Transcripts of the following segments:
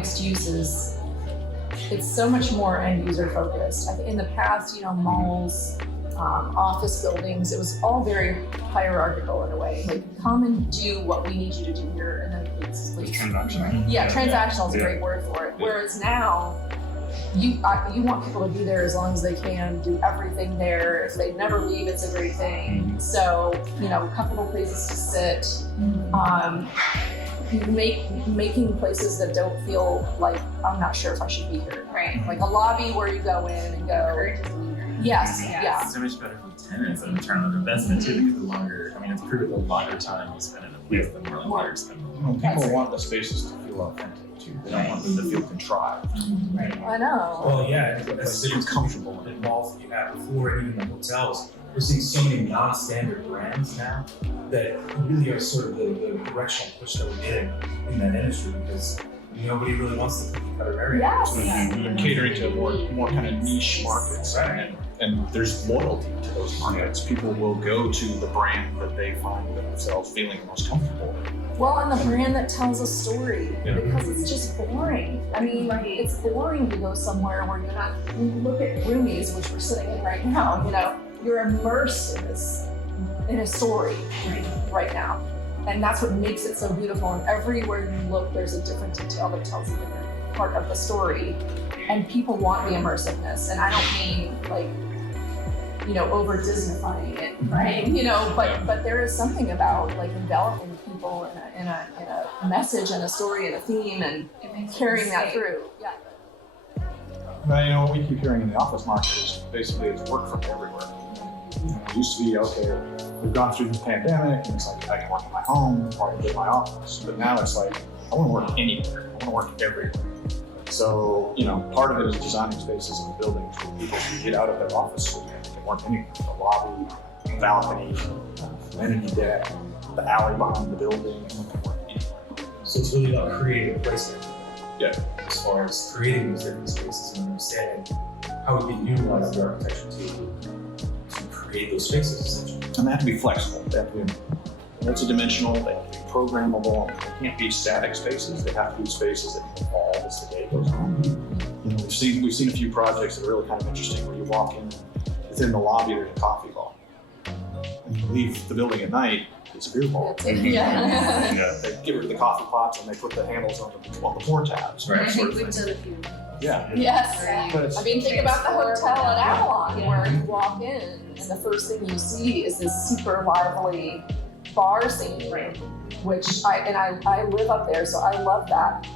mixed uses, it's so much more end user focused. I think in the past, you know, malls, office buildings, it was all very hierarchical in a way. Like, come and do what we need you to do here, and then please leave. Transactional. Yeah, transactional is a great word for it. Whereas now, you want people to be there as long as they can, do everything there. If they never leave, it's a great thing. So, you know, comfortable places to sit. Making places that don't feel like, I'm not sure if I should be here. Right. Like a lobby where you go in and go. Yes, yeah. It's so much better for tenants and return on investment too, because the longer, I mean, it's proven the longer time you spend in a place, the more likely you spend. People want the spaces to feel authentic too. They don't want them to feel contrived. Right. I know. Well, yeah, They that's feel comfortable. in malls that you had before, and even the hotels. We're seeing so many non-standard brands now that really are sort of the directional push that we're getting in that industry, because nobody really wants the cookie cutter area. Yes. They're catering to more kind of niche markets, and there's loyalty to those markets. People will go to the brand that they find themselves feeling the most comfortable. Well, and the brand that tells a story, because it's just boring. I mean, it's boring to go somewhere where you're not. You look at Rumi's, which we're sitting in right now. You know, you're immersed in a story right now, and that's what makes it so beautiful. And everywhere you look, there's a different detail that tells a different part of the story, and people want the immersiveness. And I don't mean like, you know, over Disneyfying it, right? You know, but there is something about like enveloping people in a message and a story and a theme, and carrying that through. Yeah. Now, you know, what we keep hearing in the office market is basically it's work from everywhere. You know, it used to be, okay, we've gone through this pandemic, and it's like, I can work in my home or I can do my office. But now it's like, I want to work anywhere. I want to work everywhere. So, you know, part of it is designing spaces in the buildings where people can get out of their office so they can work anywhere. The lobby, balcony, amenity deck, the alley behind the building, and they can work anywhere. So it's really about creative placement. Yeah. As far as creating those different spaces and understanding how we can utilize the architecture to create those spaces, essentially. And they have to be flexible. They have to be multi-dimensional, they have to be programmable. They can't be static spaces. They have to be spaces that can evolve as the day goes on. You know, we've seen a few projects that are really kind of interesting where you walk in, within the lobby there's a coffee bar. And you leave the building at night, it's a beer bar. Yeah. They get rid of the coffee pots and they put the handles on the pour tabs. I Sort think of we've thing. done a few. Yeah. Yes. But it's, I mean, think about the hotel at Avalon, Yeah. where you walk in and the first thing you see is this super lively bar scene, which I live up there, so I love that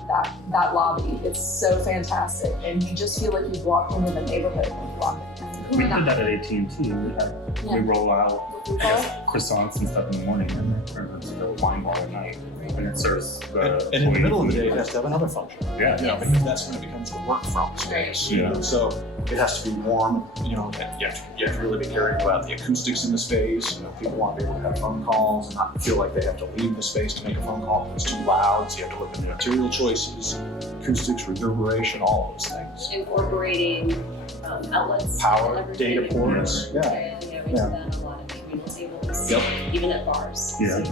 lobby. It's so fantastic, and you just feel like you've walked into the neighborhood when you walk in. We did that at AT&T. We roll out croissants and stuff in the morning, and then to the wine bar at night, and it serves. and in the middle of the day, it has to have another function. Yeah. You know, because that's when it becomes the work from space. You know? So it has to be warm. You know, and you have to really be caring about the acoustics in the space. You know, people want to be able to have phone calls and not feel like they have to leave the space to make a phone call because it's too loud. So you have to look at the material choices, acoustics, reverberation, all of those things. Incorporating outlets, Power, and data everything. ports. Yeah. And, you know, we've done a lot of communal tables, even at bars. Yeah.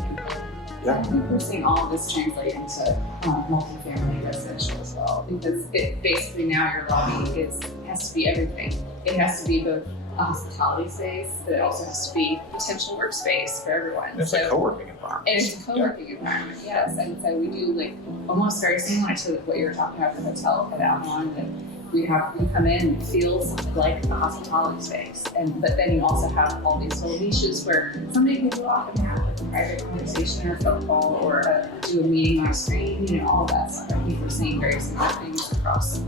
We're seeing all of this translate into multifamily residential as well, because it basically now your lobby has to be everything. It has to be both a hospitality space, but it also has to be potential workspace for everyone. It's a co-working environment. And it's a co-working environment, yes. And so we do like almost very similar to what you were talking about the hotel at Avalon, that we come in and it feels like a hospitality space. But then you also have all these little niches where somebody can go off and have a private conversation or a phone call or do a meeting on a screen, you know, all that stuff. I think we're seeing very similar things across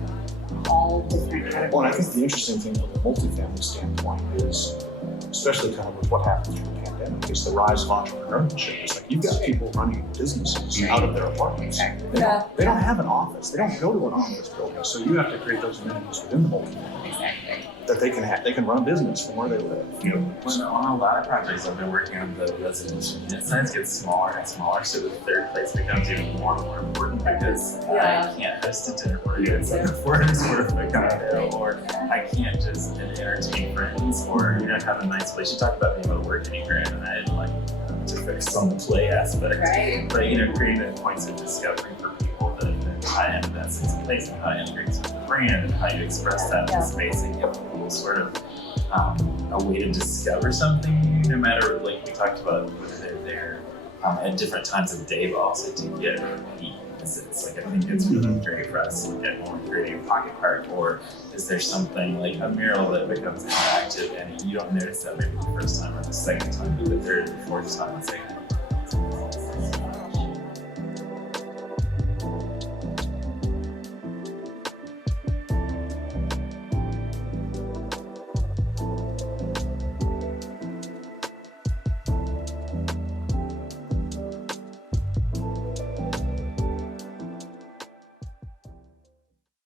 all different categories. Well, and I think the interesting thing from the multifamily standpoint is, especially kind of with what happened through the pandemic, is the rise of entrepreneurship. It's like you've got people running businesses out of their apartments. Exactly. They don't have an office. They don't go to an office building. So you have to create those amenities within the multifamily Exactly. that they can have. They can run a business from where they live. When on a lot of projects I've been working on, the residential unit size gets smaller and smaller, so the third place becomes even more and more important because I can't host a dinner party at 7 square foot condo, or I can't just entertain friends, or have a nice place. You talk about being able to work anywhere, and I like to focus on the play aspect, Right. but creating points of discovery for people that tie into that sense of place and how it integrates with the brand and how you express that in the space and give people sort of a way to discover something, no matter, like we talked about, whether they're there at different times of the day, but also to get repeat visits. Like I think it's really great for us to look at when we're creating a pocket park, or is there something like a mural that becomes interactive and you don't notice that maybe the first time or the second time, but the third or fourth time, it's like,